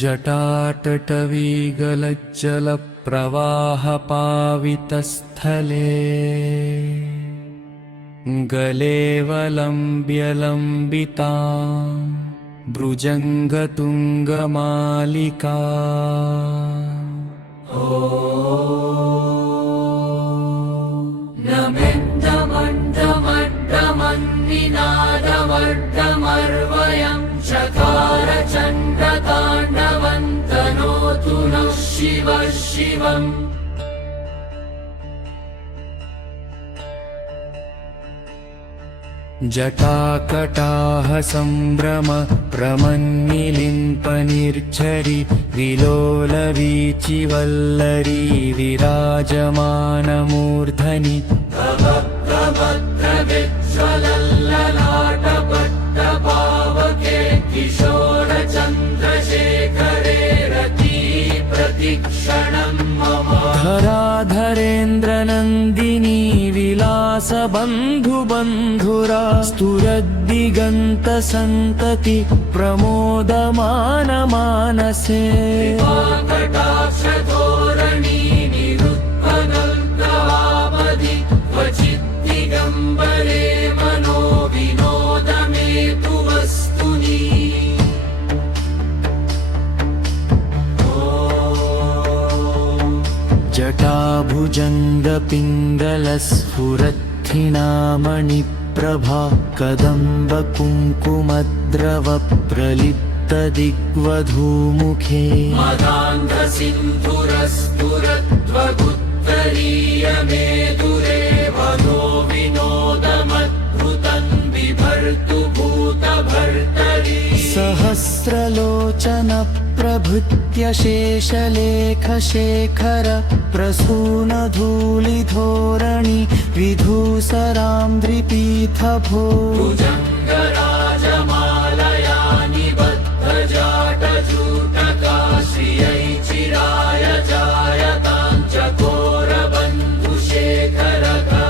जटाटवीगलज्जलप्रवाहपावितस्थले गलेवलम्ब्यलम्बिता भुजङ्गतुङ्गमालिका नमिन्दमण्डमड्डमन्निनादमर्दमर्वयं चकार चण्डताण्डवन्तनोतु नः शिवः शिवम् जटाकटाह सम्भ्रम प्रमन्निलिम्पनिर्झरि विलोलवीचिवल्लरी विराजमानमूर्धनि प्रविज्ज्वलल्ललाटपट्टपावके किशोरचन्द्रशेखरे रती प्रतिक्षणं मम धराधरेन्द्रनन्दिनी विलासबन्धुबन्धुरा स्तुरद्दिगन्तसन्तति प्रमोदमानमानसे कटाक्षधोरणी निरुत्पलल्कवापदि क्वचिद्दिगम्बरे मनो विनोदमेतु वस्तुनि जटाभुजङ्गपिङ्गलस्फुरत्थिनामणिप्रभा कदम्बकुङ्कुमद्रवप्रलिप्तदिग्वधूमुखे मदान्धसिन्धुरस्फुरद्वगुत्तरीयमेदुरे वनो विनोदमद्भुतं बिभर्तु भूतभर्तरि सहस्रलोचन प्रभृत्य शेषलेखशेखर प्रसूनधूलिधोरणि विधूसराम्ध्रिपीठभो भुजङ्गराजमालया निबद्धजाटजूटका श्रियै चिराय जायतां चकोरबन्धुशेखरका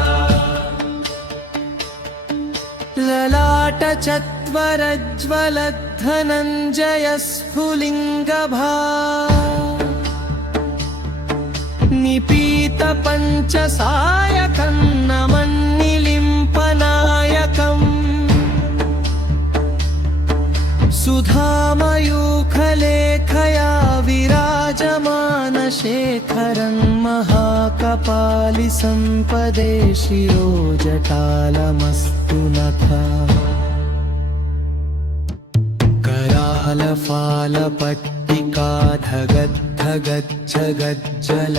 ललाटचत्वरज्वलद्धनञ्जयस्फुलिङ्गभा निपीतपञ्चसायकं नमन्निलिम्पनायकम् सुधामयूखलेखया विराजमानशेखरं महाकपालिसम्पदे शिरो जटालमस्तु नखा करालफालपट्टिकाधगद्धगज्जगज्जल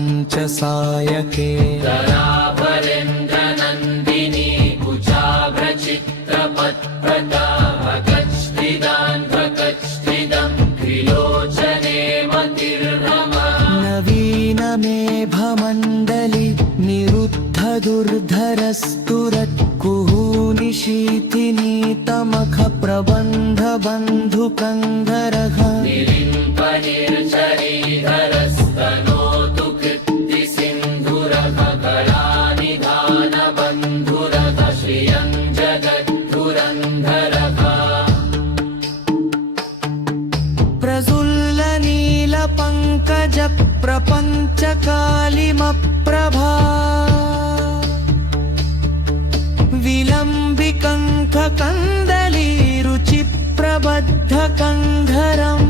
धनञ्जयाधरीकृतप्रचण्डपञ्चसायके धराभरेन्द्रनन्दिनी कुचाभ्रचित्रपत्प्रताभगच्छ्रिदान्ध्वकच्छ्रिदं त्रिलोचने मतिर्नमः नवीनमेभमण्डलि निरुद्धदुर्धरस्तुरत्कुहूनिशीतिनीतमखप्रबन्धबन्धुकङ्गरः निलिम्पनिर्झरीधरस्तनोतु कृत्तिसिन्धुरः कलानिधानबन्धुरः श्रियं जगद्धुरन्धरः प्रफुल्लनीलपङ्कजप्रपञ्चकालिमप्रभा विलम्बिकङ्ककन्दलीरुचिप्रबद्धकङ्घरम्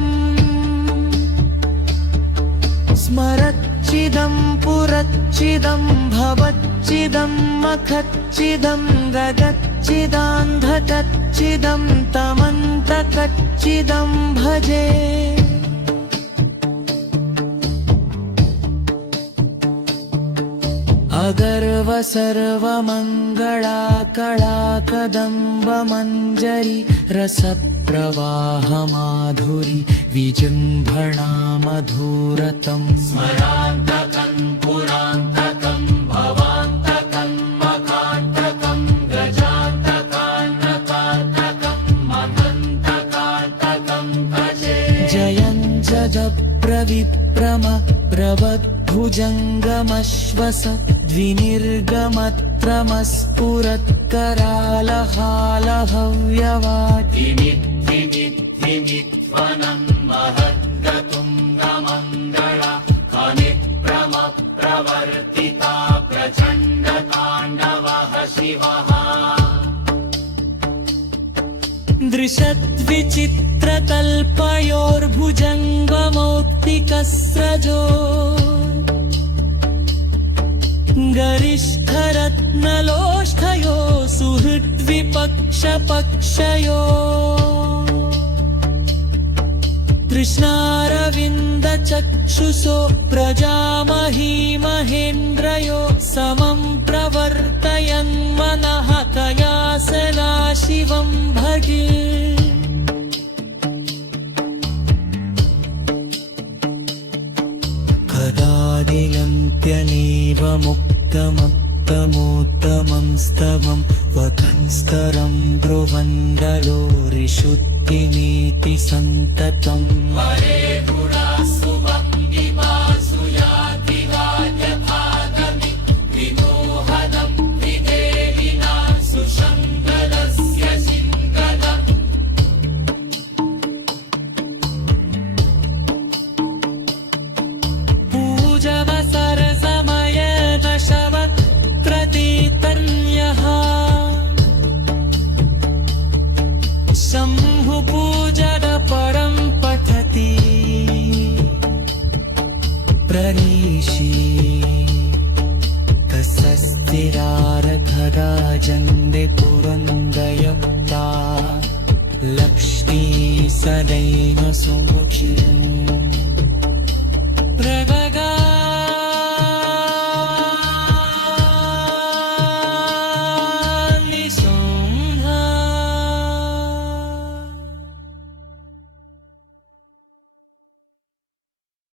स्मरच्चिदं पुरच्चिदं भवच्चिदं मखच्चिदं गगच्चिदान्धकच्चिदं तमन्तकच्चिदं भजे अगर्व सर्वमङ्गला कला कदम्बमञ्जरी रसप्रवाहमाधुरी विजृम्भणा मधुरतम् स्मरान्तकं पुरान्तकं भवान्तकं मकान्तकं गजान्तकान्नकान्तकं महन्तकान्तकं भजे जयं जगप्रविप्रम प्रवद्भुजङ्गमः श्वस द्विनिर्गमत्रमस्फुरत्करालहालहव्यवात् तिमिद्धिमिद्धिमिध्वनं महद्गतुङ्गमङ्गला खनिप्रमप्रवर्तिता प्रचण्डताण्डवः शिवः दृशद्विचित्रतल्पयोर्भुजङ्गमौक्तिकस्रजो गरिष्ठरत्नलोष्ठयो सुहृद्विपक्षपक्षयो कृष्णारविन्दचक्षुषो प्रजामही महेन्द्रयो समं प्रवर्तयन् मनः तया सदा शिवं भजे कदादियन्त्यनेवमुक्तमत्तमोत्तमं स्तवं वदंस्तरं ध्रुवन्दलोरिषुद्धिमेति सन्ततम् हरे गुणासु भङ्गिमासु याति वाद्यपादमि विमोहनं विदेहिनासु शङ्करस्य सिङ्गदम् पूजवसरसमयदशवक्त्रतीतन्यः शम्भुपूजद परं पठति प्रणीषि तस्य स्थिरारथराजन्